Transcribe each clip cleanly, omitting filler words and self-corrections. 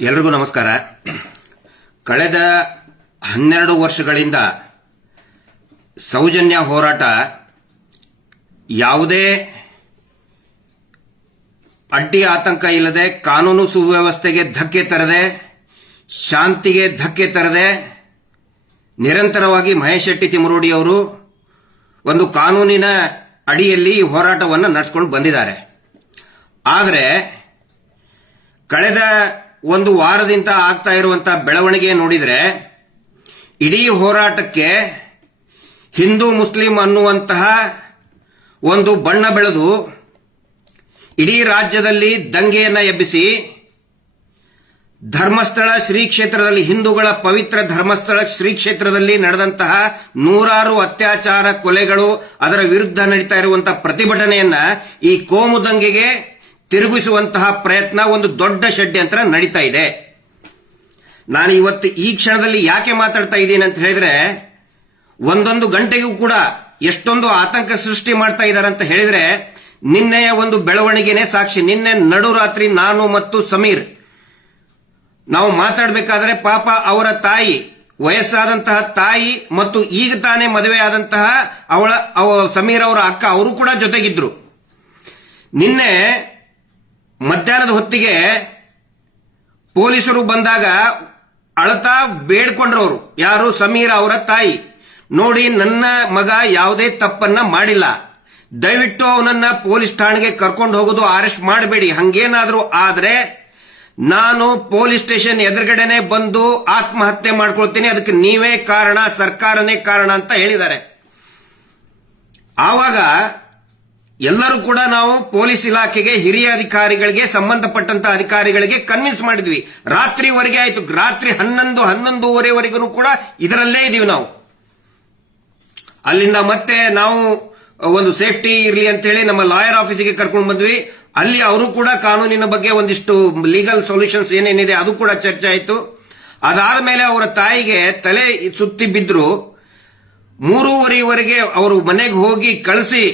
ಎಲ್ರಿಗೂ ನಮಸ್ಕಾರ. ಕಳೆದ 12 ವರ್ಷಗಳಿಂದ ಸೌಜನ್ಯ ಹೋರಾಟ ಯಾವುದೇ ಅಡ್ಡಿ ಆತಂಕ ಇಲ್ಲದೆ, ಕಾನೂನು ಸುವ್ಯವಸ್ಥೆಗೆ ಧಕ್ಕೆ ತರದೆ, ಶಾಂತಿಗೆ ಧಕ್ಕೆ ತರದೆ ನಿರಂತರವಾಗಿ ಮಹೇಶ್ ಶೆಟ್ಟಿ ತಿಮರೋಡಿ ಅವರು ಒಂದು ಕಾನೂನಿನ ಅಡಿಯಲ್ಲಿ ಈ ಹೋರಾಟವನ್ನು ನಡೆಸಿಕೊಂಡು ಬಂದಿದ್ದಾರೆ. ಆದರೆ ಕಳೆದ ಒಂದು ವಾರದಿಂದ ಆಗ್ತಾ ಇರುವಂತಹ ಬೆಳವಣಿಗೆ ನೋಡಿದರೆ ಇಡೀ ಹೋರಾಟಕ್ಕೆ ಹಿಂದೂ ಮುಸ್ಲಿಂ ಅನ್ನುವಂತಹ ಒಂದು ಬಣ್ಣ ಬೆಳೆದು ಇಡೀ ರಾಜ್ಯದಲ್ಲಿ ದಂಗೆಯನ್ನ ಎಬ್ಬಿಸಿ ಧರ್ಮಸ್ಥಳ ಶ್ರೀ ಕ್ಷೇತ್ರದಲ್ಲಿ, ಹಿಂದೂಗಳ ಪವಿತ್ರ ಧರ್ಮಸ್ಥಳ ಶ್ರೀ ಕ್ಷೇತ್ರದಲ್ಲಿ ನಡೆದಂತಹ ನೂರಾರು ಅತ್ಯಾಚಾರ, ಕೊಲೆಗಳು, ಅದರ ವಿರುದ್ಧ ನಡೀತಾ ಇರುವಂತಹ ಪ್ರತಿಭಟನೆಯನ್ನ ಈ ಕೋಮು ದಂಗೆಗೆ ತಿರುಗಿಸುವಂತಹ ಪ್ರಯತ್ನ ಒಂದು ದೊಡ್ಡ ಷಡ್ಯಂತ್ರ ನಡೀತಾ ಇದೆ. ನಾನು ಇವತ್ತು ಈ ಕ್ಷಣದಲ್ಲಿ ಯಾಕೆ ಮಾತಾಡ್ತಾ ಇದ್ದೀನಿ ಅಂತ ಹೇಳಿದ್ರೆ, ಒಂದೊಂದು ಗಂಟೆಗೂ ಕೂಡ ಎಷ್ಟೊಂದು ಆತಂಕ ಸೃಷ್ಟಿ ಮಾಡ್ತಾ ಇದ್ದಾರೆ ಅಂತ ಹೇಳಿದ್ರೆ ನಿನ್ನೆಯ ಒಂದು ಬೆಳವಣಿಗೆನೇ ಸಾಕ್ಷಿ. ನಿನ್ನೆ ನಡುರಾತ್ರಿ ನಾನು ಮತ್ತು ಸಮೀರ್ ನಾವು ಮಾತಾಡಬೇಕಾದ್ರೆ ಪಾಪ ಅವರ ತಾಯಿ, ವಯಸ್ಸಾದಂತಹ ತಾಯಿ ಮತ್ತು ಈಗ ತಾನೇ ಮದುವೆ ಆದಂತಹ ಸಮೀರ್ ಅವರ ಅಕ್ಕ ಅವರು ಕೂಡ ಜೊತೆಗಿದ್ರು. ನಿನ್ನೆ ಮಧ್ಯಾಹ್ನದ ಹೊತ್ತಿಗೆ ಪೊಲೀಸರು ಬಂದಾಗ ಅಳತಾ ಬೇಡ್ಕೊಂಡ್ರವರು. ಯಾರು? ಸಮೀರ್ ಅವರ ತಾಯಿ. ನೋಡಿ, ನನ್ನ ಮಗ ಯಾವುದೇ ತಪ್ಪನ್ನ ಮಾಡಿಲ್ಲ, ದಯವಿಟ್ಟು ಅವನನ್ನ ಪೊಲೀಸ್ ಠಾಣೆಗೆ ಕರ್ಕೊಂಡು ಹೋಗೋದು ಅರೆಸ್ಟ್ ಮಾಡಬೇಡಿ. ಹಂಗೇನಾದ್ರೂ ಆದ್ರೆ ನಾನು ಪೊಲೀಸ್ ಸ್ಟೇಷನ್ ಎದುರುಗಡೆನೆ ಬಂದು ಆತ್ಮಹತ್ಯೆ ಮಾಡ್ಕೊಳ್ತೀನಿ, ಅದಕ್ಕೆ ನೀವೇ ಕಾರಣ, ಸರ್ಕಾರನೇ ಕಾರಣ ಅಂತ ಹೇಳಿದ್ದಾರೆ. ಆವಾಗ ಎಲ್ಲರೂ ಕೂಡ ನಾವು ಪೊಲೀಸ್ ಇಲಾಖೆಗೆ, ಹಿರಿಯ ಅಧಿಕಾರಿಗಳಿಗೆ, ಸಂಬಂಧಪಟ್ಟಂತ ಅಧಿಕಾರಿಗಳಿಗೆ ಕನ್ವಿನ್ಸ್ ಮಾಡಿದ್ವಿ. ರಾತ್ರಿವರೆಗೆ ಆಯ್ತು, ರಾತ್ರಿ 11:30ವರೆಗೂ ಕೂಡ ಇದರಲ್ಲೇ ಇದೀವಿ ನಾವು. ಅಲ್ಲಿಂದ ಮತ್ತೆ ನಾವು ಒಂದು ಸೇಫ್ಟಿ ಇರಲಿ ಅಂತ ಹೇಳಿ ನಮ್ಮ ಲಾಯರ್ ಆಫೀಸಿಗೆ ಕರ್ಕೊಂಡು ಬಂದ್ವಿ. ಅಲ್ಲಿ ಅವರು ಕೂಡ ಕಾನೂನಿನ ಬಗ್ಗೆ ಒಂದಿಷ್ಟು ಲೀಗಲ್ ಸೊಲ್ಯೂಷನ್ಸ್ ಏನೇನಿದೆ ಅದು ಕೂಡ ಚರ್ಚೆ ಆಯಿತು. ಅದಾದ ಮೇಲೆ ಅವರ ತಾಯಿಗೆ ತಲೆ ಸುತ್ತಿ ಬಿದ್ರು. 3:30ವರೆಗೆ ಅವರು ಮನೆಗೆ ಹೋಗಿ ಕಳಿಸಿ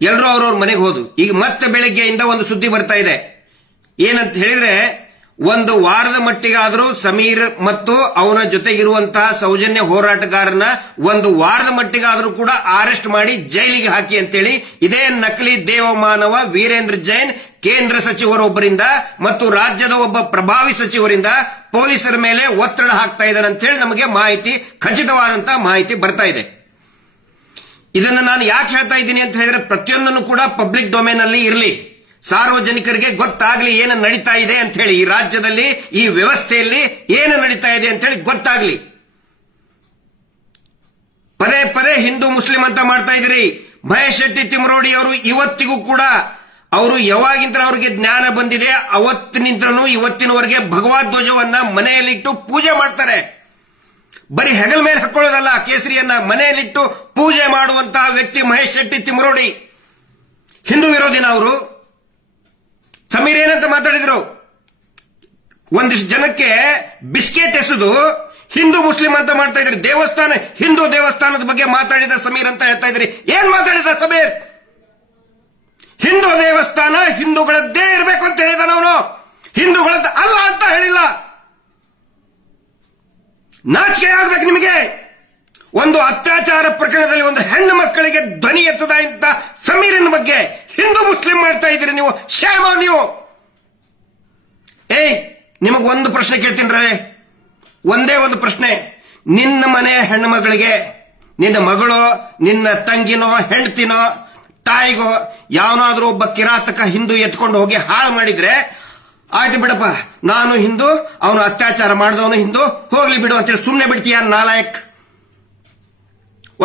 ಎಲ್ಲರೂ ಅವ್ರವ್ರ ಮನೆಗೆ ಹೋದ್ರು. ಈಗ ಮತ್ತೆ ಬೆಳಗ್ಗೆಯಿಂದ ಒಂದು ಸುದ್ದಿ ಬರ್ತಾ ಇದೆ. ಏನಂತ ಹೇಳಿದ್ರೆ, ಒಂದು ವಾರದ ಮಟ್ಟಿಗಾದರೂ ಸಮೀರ್ ಮತ್ತು ಅವನ ಜೊತೆಗಿರುವಂತಹ ಸೌಜನ್ಯ ಹೋರಾಟಗಾರನ ಒಂದು ವಾರದ ಮಟ್ಟಿಗಾದರೂ ಕೂಡ ಅರೆಸ್ಟ್ ಮಾಡಿ ಜೈಲಿಗೆ ಹಾಕಿ ಅಂತೇಳಿ ಇದೇ ನಕಲಿ ದೇವಮಾನವ ವೀರೇಂದ್ರ ಜೈನ್ ಕೇಂದ್ರ ಸಚಿವರೊಬ್ಬರಿಂದ ಮತ್ತು ರಾಜ್ಯದ ಒಬ್ಬ ಪ್ರಭಾವಿ ಸಚಿವರಿಂದ ಪೊಲೀಸರ ಮೇಲೆ ಒತ್ತಡ ಹಾಕ್ತಾ ಇದ್ದಾರೆ ಅಂತ ಹೇಳಿ ನಮಗೆ ಮಾಹಿತಿ, ಖಚಿತವಾದಂತಹ ಮಾಹಿತಿ ಬರ್ತಾ ಇದೆ. ಇದನ್ನು ನಾನು ಯಾಕೆ ಹೇಳ್ತಾ ಇದ್ದೀನಿ ಅಂತ ಹೇಳಿದ್ರೆ, ಪ್ರತಿಯೊಂದನ್ನು ಕೂಡ ಪಬ್ಲಿಕ್ ಡೊಮೇನ್ ಅಲ್ಲಿ ಇರಲಿ, ಸಾರ್ವಜನಿಕರಿಗೆ ಗೊತ್ತಾಗ್ಲಿ ಏನು ನಡೀತಾ ಇದೆ ಅಂತ ಹೇಳಿ, ಈ ರಾಜ್ಯದಲ್ಲಿ ಈ ವ್ಯವಸ್ಥೆಯಲ್ಲಿ ಏನು ನಡೀತಾ ಇದೆ ಅಂತ ಹೇಳಿ ಗೊತ್ತಾಗ್ಲಿ. ಪದೇ ಪದೇ ಹಿಂದೂ ಮುಸ್ಲಿಂ ಅಂತ ಮಾಡ್ತಾ ಇದ್ರಿ. ಮಹೇಶ್ ಶೆಟ್ಟಿ ತಿಮರೋಡಿ ಅವರು ಇವತ್ತಿಗೂ ಕೂಡ ಅವರು ಯಾವಾಗಿಂತ ಅವರಿಗೆ ಜ್ಞಾನ ಬಂದಿದೆ ಅವತ್ತಿನಿಂದನೂ ಇವತ್ತಿನವರೆಗೆ ಭಗವದ್ಧ್ವಜವನ್ನ ಮನೆಯಲ್ಲಿಟ್ಟು ಪೂಜೆ ಮಾಡ್ತಾರೆ. ಬರೀ ಹೆಗಲ್ ಮೇಲೆ ಹಾಕೊಳ್ಳೋದಲ್ಲ, ಕೇಸರಿಯನ್ನ ಮನೆಯಲ್ಲಿಟ್ಟು ಪೂಜೆ ಮಾಡುವಂತಹ ವ್ಯಕ್ತಿ ಮಹೇಶ್ ಶೆಟ್ಟಿ ತಿಮರೋಡಿ. ಹಿಂದೂ ವಿರೋಧಿನ ಅವರು. ಸಮೀರ್ ಏನಂತ ಮಾತಾಡಿದ್ರು, ಒಂದಿಷ್ಟು ಜನಕ್ಕೆ ಬಿಸ್ಕೆಟ್ ಎಸೆದು ಹಿಂದೂ ಮುಸ್ಲಿಂ ಅಂತ ಮಾಡ್ತಾ ಇದ್ರಿ. ದೇವಸ್ಥಾನ, ಹಿಂದೂ ದೇವಸ್ಥಾನದ ಬಗ್ಗೆ ಮಾತಾಡಿದ ಸಮೀರ್ ಅಂತ ಹೇಳ್ತಾ ಇದ್ರಿ. ಏನ್ ಮಾತಾಡಿದ ಸಮೀರ್? ಹಿಂದೂ ದೇವಸ್ಥಾನ ಹಿಂದೂಗಳದ್ದೇ ಇರಬೇಕು ಅಂತ ಹೇಳಿದ, ಅವನು ಹಿಂದೂಗಳದ್ದು ಅಲ್ಲ ಅಂತ ಹೇಳಿಲ್ಲ. ನಾಚಿಕೆ ಆಗ್ಬೇಕು ನಿಮಗೆ. ಒಂದು ಅತ್ಯಾಚಾರ ಪ್ರಕರಣದಲ್ಲಿ ಒಂದು ಹೆಣ್ಣು ಮಕ್ಕಳಿಗೆ ಧ್ವನಿ ಎತ್ತದ ಇಂತ ಸಮೀರನ ಬಗ್ಗೆ ಹಿಂದೂ ಮುಸ್ಲಿಂ ಮಾಡ್ತಾ ಇದ್ದೀರಿ ನೀವು. ಶ್ಯಾಮ ನೀವು. ನಿಮಗೆ ಒಂದು ಪ್ರಶ್ನೆ ಕೇಳ್ತೀನಿ, ಒಂದೇ ಒಂದು ಪ್ರಶ್ನೆ. ನಿನ್ನ ಮನೆಯ ಹೆಣ್ಣು ಮಗಳಿಗೆ, ನಿನ್ನ ಮಗಳು, ನಿನ್ನ ತಂಗಿನೋ, ಹೆಂಡತಿನೋ, ತಾಯಿಗೋ ಯಾವನಾದ್ರೂ ಒಬ್ಬ ಕಿರಾತಕ ಹಿಂದೂ ಎತ್ಕೊಂಡು ಹೋಗಿ ಹಾಳು ಮಾಡಿದ್ರೆ, ಆಯ್ತು ಬಿಡಪ್ಪ, ನಾನು ಹಿಂದೂ, ಅವನು ಅತ್ಯಾಚಾರ ಮಾಡಿದವನು ಹಿಂದೂ, ಹೋಗ್ಲಿ ಬಿಡು ಅಂತೇಳಿ ಸುಮ್ಮನೆ ಬಿಡ್ತೀಯ? ನಾಲಾಯಕ್.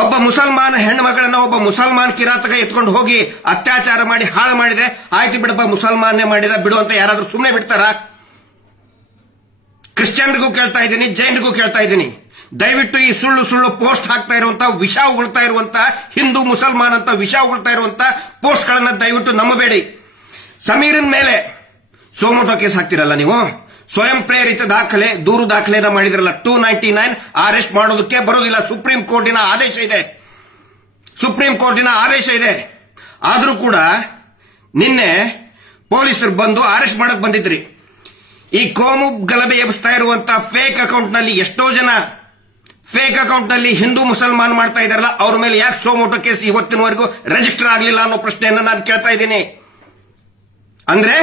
ಒಬ್ಬ ಮುಸಲ್ಮಾನ ಹೆಣ್ಣು ಮಗಳನ್ನ ಒಬ್ಬ ಮುಸಲ್ಮಾನ್ ಕಿರಾತಕ ಎತ್ಕೊಂಡು ಹೋಗಿ ಅತ್ಯಾಚಾರ ಮಾಡಿ ಹಾಳು ಮಾಡಿದ್ರೆ, ಆಯ್ತು ಬಿಡಪ್ಪ, ಮುಸಲ್ಮಾನೇ ಮಾಡಿದ ಬಿಡು ಅಂತ ಯಾರಾದ್ರೂ ಸುಮ್ಮನೆ ಬಿಡ್ತಾರ? ಕ್ರಿಶ್ಚಿಯನ್ರಿಗೂ ಕೇಳ್ತಾ ಇದ್ದೀನಿ, ಜೈನ್ರಿಗೂ ಕೇಳ್ತಾ ಇದ್ದೀನಿ, ದಯವಿಟ್ಟು ಈ ಸುಳ್ಳು ಸುಳ್ಳು ಪೋಸ್ಟ್ ಹಾಕ್ತಾ ಇರುವಂತ, ವಿಷ ಉಗುಳ್ತಾ ಇರುವಂತ, ಹಿಂದೂ ಮುಸಲ್ಮಾನ್ ಅಂತ ವಿಷ ಉಗುಳ್ತಾ ಇರುವಂತ ಪೋಸ್ಟ್ ಗಳನ್ನ ದಯವಿಟ್ಟು ನಂಬಬೇಡಿ. ಸಮೀರನ್ ಮೇಲೆ ಸೋಮೋಟೋ ಕೇಸ್ ಹಾಕ್ತಿರಲ್ಲ ನೀವು, ಸ್ವಯಂ ಪ್ರೇರಿತ ದೂರು ದಾಖಲೆಯನ್ನು ಮಾಡಿದ್ರಲ್ಲ, 299 ಅರೆಸ್ಟ್ ಮಾಡೋದಕ್ಕೆ ಬರೋದಿಲ್ಲ. ಸುಪ್ರೀಂ ಕೋರ್ಟಿನ ಆದೇಶ ಇದೆ. ಆದರೂ ಕೂಡ ನಿನ್ನೆ ಪೊಲೀಸರು ಬಂದು ಅರೆಸ್ಟ್ ಮಾಡಕ್ ಬಂದಿದ್ರಿ. ಈ ಕೋಮು ಗಲಭೆ ಎಬ್ಬಿಸ್ತಾ ಇರುವಂತ ಫೇಕ್ ಅಕೌಂಟ್ ನಲ್ಲಿ ಎಷ್ಟೋ ಜನ ಫೇಕ್ ಅಕೌಂಟ್ ನಲ್ಲಿ ಹಿಂದೂ ಮುಸಲ್ಮಾನ್ ಮಾಡ್ತಾ ಇದಾರಲ್ಲ, ಅವ್ರ ಮೇಲೆ ಯಾಕೆ ಸೋಮೋಟೋ ಕೇಸ್ ಇವತ್ತಿನವರೆಗೂ ರಿಜಿಸ್ಟರ್ ಆಗಲಿಲ್ಲ ಅನ್ನೋ ಪ್ರಶ್ನೆಯನ್ನ ನಾನು ಕೇಳ್ತಾ ಇದ್ದೀನಿ. ಅಂದ್ರೆ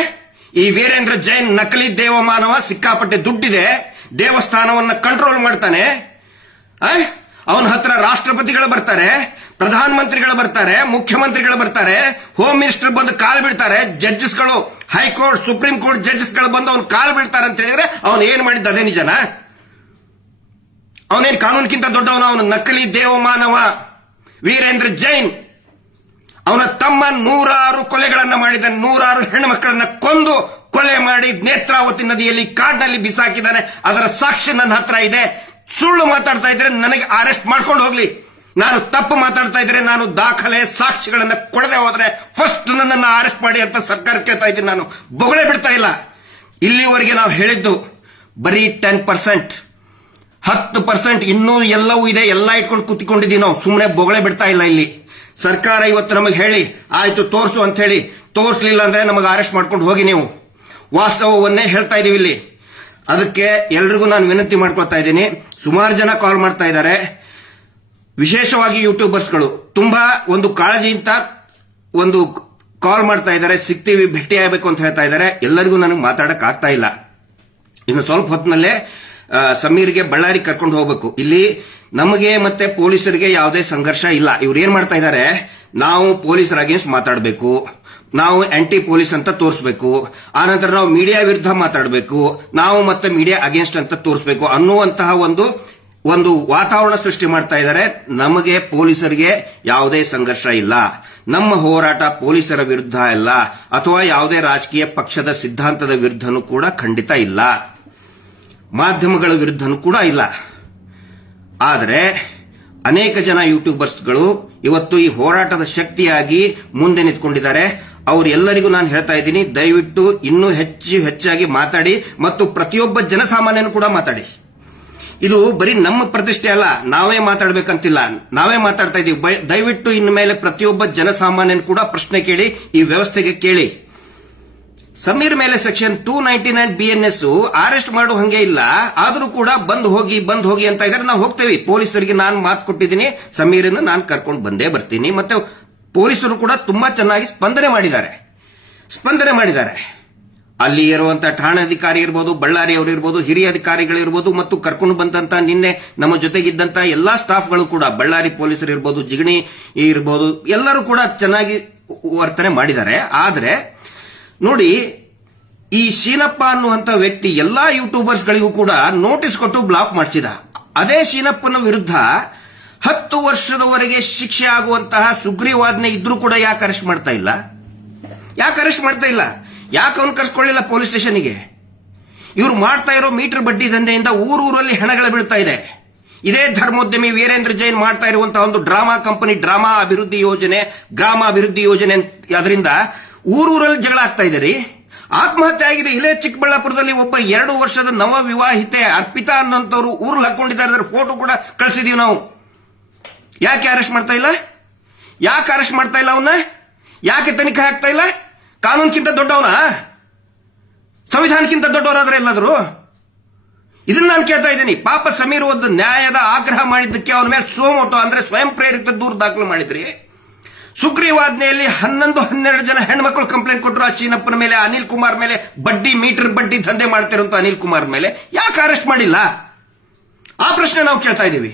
ಈ ವೀರೇಂದ್ರ ಜೈನ್ ನಕಲಿ ದೇವಮಾನವ ಸಿಕ್ಕಾಪಟ್ಟೆ ದುಡ್ಡಿದೆ, ದೇವಸ್ಥಾನವನ್ನ ಕಂಟ್ರೋಲ್ ಮಾಡ್ತಾನೆ. ಅವನ ಹತ್ರ ರಾಷ್ಟ್ರಪತಿಗಳು ಬರ್ತಾರೆ, ಪ್ರಧಾನ ಮಂತ್ರಿಗಳು ಬರ್ತಾರೆ, ಮುಖ್ಯಮಂತ್ರಿಗಳು ಬರ್ತಾರೆ, ಹೋಮ್ ಮಿನಿಸ್ಟರ್ ಬಂದು ಕಾಲ್ ಬೀಳ್ತಾರೆ, ಜಡ್ಜಸ್ಗಳು ಹೈಕೋರ್ಟ್ ಸುಪ್ರೀಂ ಕೋರ್ಟ್ ಜಡ್ಜಸ್ಗಳು ಬಂದು ಅವ್ನು ಕಾಲ್ ಬೀಳ್ತಾರೆ ಅಂತ ಹೇಳಿದ್ರೆ ಅವನು ಏನ್ ಮಾಡಿದ್ದ ಅದೇ ನಿಜನ? ಅವನೇನ್ ಕಾನೂನಿಗಿಂತ ದೊಡ್ಡವನ? ಅವನು ನಕಲಿ ದೇವಮಾನವ ವೀರೇಂದ್ರ ಜೈನ್. ಅವನ ತಮ್ಮ 100 ಕೊಲೆಗಳನ್ನ ಮಾಡಿದ, 100 ಹೆಣ್ಣು ಮಕ್ಕಳನ್ನ ಕೊಂದು ಕೊಲೆ ಮಾಡಿ ನೇತ್ರಾವತಿ ನದಿಯಲ್ಲಿ ಕಾಡಿನಲ್ಲಿ ಬಿಸಾಕಿದ್ದಾನೆ. ಅದರ ಸಾಕ್ಷಿ ನನ್ನ ಹತ್ರ ಇದೆ. ಸುಳ್ಳು ಮಾತಾಡ್ತಾ ಇದ್ರೆ ನನಗೆ ಅರೆಸ್ಟ್ ಮಾಡ್ಕೊಂಡು ಹೋಗ್ಲಿ. ನಾನು ತಪ್ಪು ಮಾತಾಡ್ತಾ ಇದ್ರೆ, ನಾನು ದಾಖಲೆ ಸಾಕ್ಷಿಗಳನ್ನ ಕೊಡದೆ ಹೋದ್ರೆ ಫಸ್ಟ್ ನನ್ನನ್ನು ಅರೆಸ್ಟ್ ಮಾಡಿ ಅಂತ ಸರ್ಕಾರ ಕೇಳ್ತಾ ಇದ್ದೀನಿ. ನಾನು ಬೊಗಳೆ ಬಿಡ್ತಾ ಇಲ್ಲ. ಇಲ್ಲಿವರೆಗೆ ನಾವು ಹೇಳಿದ್ದು ಬರೀ 10%, 10% ಇನ್ನೂ ಎಲ್ಲವೂ ಇದೆ. ಎಲ್ಲ ಇಟ್ಕೊಂಡು ಕೂತ್ಕೊಂಡಿದ್ದೀವಿ ನಾವು, ಸುಮ್ಮನೆ ಬೊಗಳೆ ಬಿಡ್ತಾ ಇಲ್ಲ. ಇಲ್ಲಿ ಸರ್ಕಾರ ಇವತ್ತು ನಮಗೆ ಹೇಳಿ ಆಯ್ತು ತೋರಿಸು ಅಂತ ಹೇಳಿ, ತೋರಿಸಲಿಲ್ಲ ಅಂದ್ರೆ ನಮಗೆ ಅರೆಸ್ಟ್ ಮಾಡ್ಕೊಂಡು ಹೋಗಿ. ನೀವು ವಾಸ್ತವವನ್ನೇ ಹೇಳ್ತಾ ಇದೀವಿ ಇಲ್ಲಿ. ಅದಕ್ಕೆ ಎಲ್ರಿಗೂ ನಾನು ವಿನಂತಿ ಮಾಡ್ಕೊಳ್ತಾ ಇದ್ದೀನಿ. ಸುಮಾರು ಜನ ಕಾಲ್ ಮಾಡ್ತಾ ಇದ್ದಾರೆ, ವಿಶೇಷವಾಗಿ ಯೂಟ್ಯೂಬರ್ಸ್ಗಳು ತುಂಬಾ ಒಂದು ಕಾಳಜಿಯಿಂದ ಒಂದು ಕಾಲ್ ಮಾಡ್ತಾ ಇದ್ದಾರೆ, ಸಿಗ್ತೀವಿ ಭೇಟಿ ಆಗಬೇಕು ಅಂತ ಹೇಳ್ತಾ ಇದ್ದಾರೆ. ಎಲ್ಲರಿಗೂ ನನಗೆ ಮಾತಾಡಕ್ ಆಗ್ತಾ ಇಲ್ಲ. ಇನ್ನು ಸ್ವಲ್ಪ ಹೊತ್ತಿನಲ್ಲೇ ಸಮೀರ್ಗೆ ಬಳ್ಳಾರಿ ಕರ್ಕೊಂಡು ಹೋಗ್ಬೇಕು. ಇಲ್ಲಿ ನಮಗೆ ಮತ್ತೆ ಪೊಲೀಸರಿಗೆ ಯಾವುದೇ ಸಂಘರ್ಷ ಇಲ್ಲ. ಇವ್ರು ಏನ್ ಮಾಡ್ತಾ ಇದ್ದಾರೆ, ನಾವು ಪೊಲೀಸರ ಅಗೇನ್ಸ್ಟ್ ಮಾತಾಡಬೇಕು, ನಾವು ಆಂಟಿ ಪೊಲೀಸ್ ಅಂತ ತೋರಿಸಬೇಕು, ಆನಂತರ ನಾವು ಮೀಡಿಯಾ ವಿರುದ್ಧ ಮಾತಾಡಬೇಕು, ನಾವು ಮತ್ತೆ ಮೀಡಿಯಾ ಅಗೇನ್ಸ್ಟ್ ಅಂತ ತೋರಿಸಬೇಕು ಅನ್ನುವಂತಹ ಒಂದು ವಾತಾವರಣ ಸೃಷ್ಟಿ ಮಾಡ್ತಾ ಇದ್ದಾರೆ. ನಮಗೆ ಪೊಲೀಸರಿಗೆ ಯಾವುದೇ ಸಂಘರ್ಷ ಇಲ್ಲ. ನಮ್ಮ ಹೋರಾಟ ಪೊಲೀಸರ ವಿರುದ್ಧ ಇಲ್ಲ, ಅಥವಾ ಯಾವುದೇ ರಾಜಕೀಯ ಪಕ್ಷದ ಸಿದ್ಧಾಂತದ ವಿರುದ್ಧನೂ ಕೂಡ ಖಂಡಿತ ಇಲ್ಲ, ಮಾಧ್ಯಮಗಳ ವಿರುದ್ಧನೂ ಕೂಡ ಇಲ್ಲ. ಆದರೆ ಅನೇಕ ಜನ ಯೂಟ್ಯೂಬರ್ಸ್ಗಳು ಇವತ್ತು ಈ ಹೋರಾಟದ ಶಕ್ತಿಯಾಗಿ ಮುಂದೆ ನಿಂತ್ಕೊಂಡಿದ್ದಾರೆ. ಅವರೆಲ್ಲರಿಗೂ ನಾನು ಹೇಳ್ತಾ ಇದ್ದೀನಿ, ದಯವಿಟ್ಟು ಇನ್ನೂ ಹೆಚ್ಚಾಗಿ ಮಾತಾಡಿ ಮತ್ತು ಪ್ರತಿಯೊಬ್ಬ ಜನಸಾಮಾನ್ಯನು ಕೂಡ ಮಾತಾಡಿ. ಇದು ಬರೀ ನಮ್ಮ ಪ್ರತಿಷ್ಠೆ ಅಲ್ಲ, ನಾವೇ ಮಾತಾಡಬೇಕಂತಿಲ್ಲ, ನಾವೇ ಮಾತಾಡ್ತಾ ಇದೀವಿ. ದಯವಿಟ್ಟು ಇನ್ನು ಮೇಲೆ ಪ್ರತಿಯೊಬ್ಬ ಜನಸಾಮಾನ್ಯನು ಕೂಡ ಪ್ರಶ್ನೆ ಕೇಳಿ, ಈ ವ್ಯವಸ್ಥೆಗೆ ಕೇಳಿ. ಸಮೀರ್ ಮೇಲೆ ಸೆಕ್ಷನ್ 299 BNS ಅರೆಸ್ಟ್ ಮಾಡೋ ಹಂಗೆ ಇಲ್ಲ, ಆದ್ರೂ ಕೂಡ ಬಂದ್ ಹೋಗಿ ಅಂತ ಇದ್ದಾರೆ. ನಾವು ಹೋಗ್ತೇವೆ. ಪೊಲೀಸರಿಗೆ ನಾನು ಮಾತು ಕೊಟ್ಟಿದ್ದೀನಿ, ಸಮೀರನ್ನು ನಾನು ಕರ್ಕೊಂಡು ಬಂದೇ ಬರ್ತೀನಿ. ಮತ್ತೆ ಪೊಲೀಸರು ಕೂಡ ತುಂಬಾ ಚೆನ್ನಾಗಿ ಸ್ಪಂದನೆ ಮಾಡಿದ್ದಾರೆ. ಅಲ್ಲಿ ಇರುವಂತಹ ಠಾಣಾಧಿಕಾರಿ ಇರ್ಬೋದು, ಬಳ್ಳಾರಿ ಅವರು ಇರ್ಬೋದು, ಹಿರಿಯ ಅಧಿಕಾರಿಗಳಿರ್ಬೋದು, ಮತ್ತು ಕರ್ಕೊಂಡು ಬಂದಂತ ನಿನ್ನೆ ನಮ್ಮ ಜೊತೆಗಿದ್ದಂತ ಎಲ್ಲಾ ಸ್ಟಾಫ್ಗಳು ಕೂಡ, ಬಳ್ಳಾರಿ ಪೊಲೀಸರು ಇರ್ಬೋದು, ಜಿಗಣಿ ಇರ್ಬೋದು, ಎಲ್ಲರೂ ಕೂಡ ಚೆನ್ನಾಗಿ ವರ್ತನೆ ಮಾಡಿದ್ದಾರೆ. ಆದ್ರೆ ನೋಡಿ, ಈ ಶೀನಪ್ಪ ಅನ್ನುವಂತ ವ್ಯಕ್ತಿ ಎಲ್ಲಾ ಯೂಟ್ಯೂಬರ್ಸ್ಗಳಿಗೂ ಕೂಡ ನೋಟಿಸ್ ಕೊಟ್ಟು ಬ್ಲಾಕ್ ಮಾಡಿಸಿದ. ಅದೇ ಶೀನಪ್ಪನ ವಿರುದ್ಧ 10 ವರ್ಷದವರೆಗೆ ಶಿಕ್ಷೆ ಆಗುವಂತಹ ಸುಗ್ರೀವಾಜ್ಞೆ ಇದ್ರೂ ಕೂಡ ಯಾಕೆ ಅರೆಸ್ಟ್ ಮಾಡ್ತಾ ಇಲ್ಲ? ಯಾಕೆ ಅವನು ಕರ್ಸ್ಕೊಳ್ಳಿಲ್ಲ ಪೊಲೀಸ್ ಸ್ಟೇಷನ್ಗೆ? ಇವ್ರು ಮಾಡ್ತಾ ಇರೋ ಮೀಟರ್ ಬಡ್ಡಿ ದಂಧೆಯಿಂದ ಊರೂರಲ್ಲಿ ಹೆಣಗಳು ಬೀಳ್ತಾ ಇದೆ. ಇದೇ ಧರ್ಮೋದ್ಯಮಿ ವೀರೇಂದ್ರ ಜೈನ್ ಮಾಡ್ತಾ ಇರುವಂತಹ ಒಂದು ಡ್ರಾಮಾ ಕಂಪನಿ, ಗ್ರಾಮ ಅಭಿವೃದ್ಧಿ ಯೋಜನೆ, ಅದರಿಂದ ಊರೂರಲ್ಲಿ ಜಗಳ ಆಗ್ತಾ ಇದೆ ರೀ. ಆತ್ಮಹತ್ಯೆ ಆಗಿದೆ. ಇಲ್ಲೇ ಚಿಕ್ಕಬಳ್ಳಾಪುರದಲ್ಲಿ ಒಬ್ಬ 2 ವರ್ಷದ ನವ ವಿವಾಹಿತೆ ಅರ್ಪಿತಾ ಅನ್ನೋಂಥವ್ರು ಊರಲ್ಲಿ ಹಾಕೊಂಡಿದ್ದಾರೆ. ಫೋಟೋ ಕೂಡ ಕಳಿಸಿದೀವಿ ನಾವು. ಯಾಕೆ ಅರೆಸ್ಟ್ ಮಾಡ್ತಾ ಇಲ್ಲ? ಅವನ್ನ ಯಾಕೆ ತನಿಖೆ ಆಗ್ತಾ ಇಲ್ಲ? ಕಾನೂನ್ಗಿಂತ ದೊಡ್ಡವನ? ಸಂವಿಧಾನಕ್ಕಿಂತ ದೊಡ್ಡವರಾದ್ರೆ ಎಲ್ಲಾದ್ರು? ಇದನ್ನ ನಾನು ಕೇಳ್ತಾ ಇದ್ದೀನಿ. ಪಾಪ ಸಮೀರ್ ಒಂದು ನ್ಯಾಯದ ಆಗ್ರಹ ಮಾಡಿದ್ದಕ್ಕೆ ಅವನ ಮೇಲೆ ಸೋಮೋಟೋ ಅಂದ್ರೆ ಸ್ವಯಂ ಪ್ರೇರಿತ ದೂರು ದಾಖಲು ಮಾಡಿದ್ರಿ. ಸುಗ್ರೀವಾಜ್ಞೆಯಲ್ಲಿ 11-12 ಜನ ಹೆಣ್ಮಕ್ಳು ಕಂಪ್ಲೇಂಟ್ ಕೊಟ್ಟರು ಆ ಚೀನಪ್ಪನ ಮೇಲೆ, ಅನಿಲ್ ಕುಮಾರ್ ಮೇಲೆ, ಮೀಟರ್ ಬಡ್ಡಿ ದಂಧೆ ಮಾಡ್ತಿರುವಂತ ಅನಿಲ್ ಕುಮಾರ್ ಮೇಲೆ ಯಾಕೆ ಅರೆಸ್ಟ್ ಮಾಡಿಲ್ಲ? ಆ ಪ್ರಶ್ನೆ ನಾವು ಕೇಳ್ತಾ ಇದ್ದೀವಿ.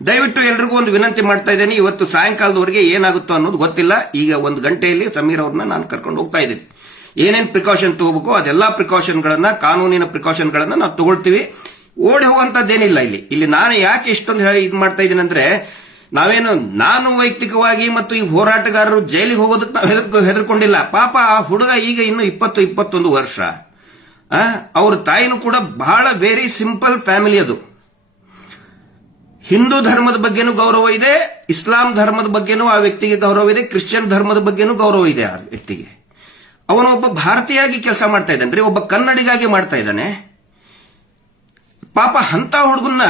ದಯವಿಟ್ಟು ಎಲ್ರಿಗೂ ಒಂದು ವಿನಂತಿ ಮಾಡ್ತಾ ಇದ್ದೀನಿ. ಇವತ್ತು ಸಾಯಂಕಾಲದವರೆಗೆ ಏನಾಗುತ್ತೋ ಅನ್ನೋದು ಗೊತ್ತಿಲ್ಲ. ಈಗ 1 ಗಂಟೆಯಲ್ಲಿ ಸಮೀರ್ ಅವ್ರನ್ನ ನಾನು ಕರ್ಕೊಂಡು ಹೋಗ್ತಾ ಇದ್ದೀನಿ. ಏನೇನ್ ಪ್ರಿಕಾಷನ್ ತಗೋಬೇಕು ಅದೆಲ್ಲಾ ಪ್ರಿಕಾಷನ್ಗಳನ್ನ, ಕಾನೂನಿನ ಪ್ರಿಕಾಷನ್ಗಳನ್ನ ನಾವು ತಗೊಳ್ತೀವಿ. ಓಡಿ ಹೋಗುವಂತದ್ದೇನಿಲ್ಲ ಇಲ್ಲಿ. ನಾನು ಯಾಕೆ ಇಷ್ಟೊಂದು ಇದು ಮಾಡ್ತಾ ಇದ್ದೀನಿ ಅಂದ್ರೆ, ನಾನು ವೈಯಕ್ತಿಕವಾಗಿ ಮತ್ತು ಈ ಹೋರಾಟಗಾರರು ಜೈಲಿಗೆ ಹೋಗೋದಕ್ಕೆ ನಾವು ಹೆದರ್ಕೊಂಡಿಲ್ಲ. ಪಾಪ ಆ ಹುಡುಗ ಈಗ ಇನ್ನು 20-21 ವರ್ಷ. ಅವ್ರ ತಾಯಿನೂ ಕೂಡ ಬಹಳ ವೆರಿ ಸಿಂಪಲ್ ಫ್ಯಾಮಿಲಿ. ಅದು ಹಿಂದೂ ಧರ್ಮದ ಬಗ್ಗೆನೂ ಗೌರವ ಇದೆ, ಇಸ್ಲಾಂ ಧರ್ಮದ ಬಗ್ಗೆನೂ ಆ ವ್ಯಕ್ತಿಗೆ ಗೌರವ ಇದೆ, ಕ್ರಿಶ್ಚಿಯನ್ ಧರ್ಮದ ಬಗ್ಗೆನೂ ಗೌರವ ಇದೆ ಆ ವ್ಯಕ್ತಿಗೆ. ಅವನು ಒಬ್ಬ ಭಾರತೀಯಾಗಿ ಕೆಲಸ ಮಾಡ್ತಾ ಇದ್ದಾನೆ, ಒಬ್ಬ ಕನ್ನಡಿಗಾಗಿ ಮಾಡ್ತಾ ಇದ್ದಾನೆ. ಪಾಪ ಅಂತ ಹುಡುಗನ್ನ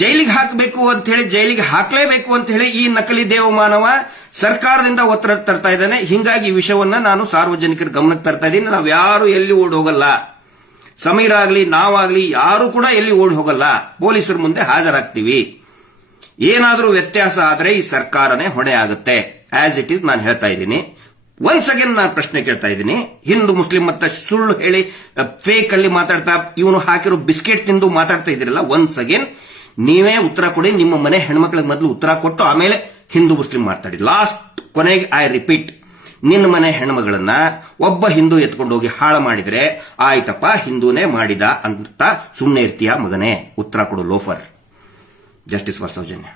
ಜೈಲಿಗೆ ಹಾಕಬೇಕು ಅಂತ ಹೇಳಿ, ಜೈಲಿಗೆ ಹಾಕಲೇಬೇಕು ಅಂತ ಹೇಳಿ ಈ ನಕಲಿ ದೇವಮಾನವ ಸರ್ಕಾರದಿಂದ ಒತ್ತಡ ತರ್ತಾ ಇದ್ದಾನೆ. ಹಿಂಗಾಗಿ ಈ ವಿಷಯವನ್ನ ನಾನು ಸಾರ್ವಜನಿಕರ ಗಮನಕ್ಕೆ ತರ್ತಾ ಇದ್ದೀನಿ. ನಾವು ಯಾರು ಎಲ್ಲಿ ಓಡಿ ಹೋಗಲ್ಲ, ಸಮೀರ್ ಆಗ್ಲಿ ನಾವಾಗ್ಲಿ ಯಾರು ಕೂಡ ಎಲ್ಲಿ ಓಡಿ ಹೋಗಲ್ಲ, ಪೊಲೀಸರ ಮುಂದೆ ಹಾಜರಾಗ್ತೀವಿ. ಏನಾದರೂ ವ್ಯತ್ಯಾಸ ಆದ್ರೆ ಈ ಸರ್ಕಾರನೇ ಹೊಣೆ ಆಗುತ್ತೆ. ಆಸ್ ಇಟ್ ಈಸ್ ನಾನು ಹೇಳ್ತಾ ಇದ್ದೀನಿ. ಒನ್ಸ್ ಅಗೇನ್ ನಾನು ಪ್ರಶ್ನೆ ಕೇಳ್ತಾ ಇದ್ದೀನಿ, ಹಿಂದೂ ಮುಸ್ಲಿಂ ಮತ್ತೆ ಸುಳ್ಳು ಹೇಳಿ ಫೇಕ್ ಅಲ್ಲಿ ಮಾತಾಡ್ತಾ ಇವನು ಹಾಕಿರೋ ಬಿಸ್ಕೆಟ್ ತಿಂದು ಮಾತಾಡ್ತಾ ಇದ್ದೀರಲ್ಲ, ಒನ್ಸ್ ಅಗೇನ್ ನೀವೇ ಉತ್ತರ ಕೊಡಿ. ನಿಮ್ಮ ಮನೆ ಹೆಣ್ಮಕ್ಳಿಗೆ ಮೊದಲು ಉತ್ತರ ಕೊಟ್ಟು ಆಮೇಲೆ ಹಿಂದೂ ಮುಸ್ಲಿಂ ಮಾತಾಡಿ. ಲಾಸ್ಟ್ ಕೊನೆಗೆ ಐ ರಿಪೀಟ್, ನಿನ್ನ ಮನೆ ಹೆಣ್ಮಗಳನ್ನ ಒಬ್ಬ ಹಿಂದೂ ಎತ್ಕೊಂಡು ಹೋಗಿ ಹಾಳು ಮಾಡಿದ್ರೆ ಆಯ್ತಪ್ಪ ಹಿಂದೂನೇ ಮಾಡಿದ ಅಂತ ಸುಮ್ಮನೆ ಇರ್ತೀಯ ಮಗನೇ? ಉತ್ತರ ಕೊಡು ಲೋಫರ್. Justice for Soujanya.